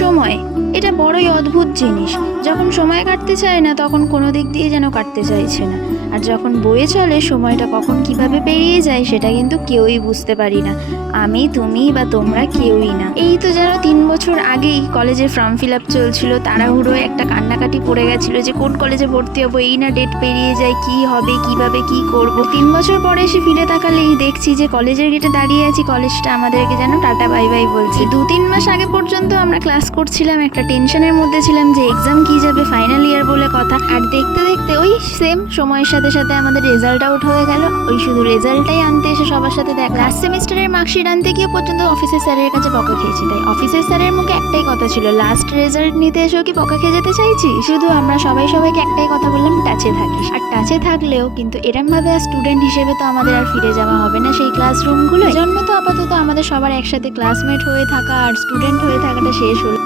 সময় এটা বড়ই অদ্ভুত জিনিস। যখন সময় কাটতে চায় না তখন কোনো দিক দিয়ে যেন কাটতে চাইছে না, আর যখন বয়ে চলে সময়টা কখন কিভাবে পেরিয়ে যায় সেটা কিন্তু কেউই বুঝতে পারি না। আমি, তুমি বা তোমরা কেউই না। এই তো যেন 3 বছর আগেই কলেজের ফর্ম ফিল আপ চলছিল, তাড়াহুড়োয় একটা কান্নাকাটি পড়ে গেছিল যে কোন কলেজে ভর্তি হবো, এই না ডেট পেরিয়ে যায়, কি হবে, কিভাবে কি করব। 3 বছর পরে এসে ফিরে তাকালেই দেখছি যে কলেজের গেটে দাঁড়িয়ে আছি, কলেজটা আমাদেরকে যেন টাটা বাই বাই বলছে। 2-3 মাস আগে পর্যন্ত আমরা ক্লাস করছিলাম, একটা টেনশনের মধ্যে ছিলাম যে এক্সাম কি যাবে, ফাইনাল ইয়ার বলে কথা। আর দেখতে দেখতে ওই সেম সময়ের সাথে সাথে আমাদের রেজাল্ট আউট হয়ে গেল। ওই শুধু রেজাল্টটাই আনতে এসে সবার সাথে দেখা। লাস্ট সেমিস্টারের মার্কশিট আনতে গিয়ে পর্যন্ত অফিসের স্যারের কাছে বকা খেয়েছি। তাই অফিসের স্যারের মুখে একটাই কথা ছিল, লাস্ট রেজাল্ট নিতে এসেও কি বকা খেয়ে যেতে চাইছি। শুধু আমরা সবাইকে একটাই কথা বললাম, টাচে থাকিস। আর টাচে থাকলেও কিন্তু এরম ভাবে আর স্টুডেন্ট হিসেবে তো আমাদের আর ফিরে যাওয়া হবে না সেই ক্লাসরুমগুলো। জন্ম তো আপাতত আমাদের সবার একসাথে ক্লাসমেট হয়ে থাকা আর স্টুডেন্ট হয়ে থাকাটা শেষ হলো।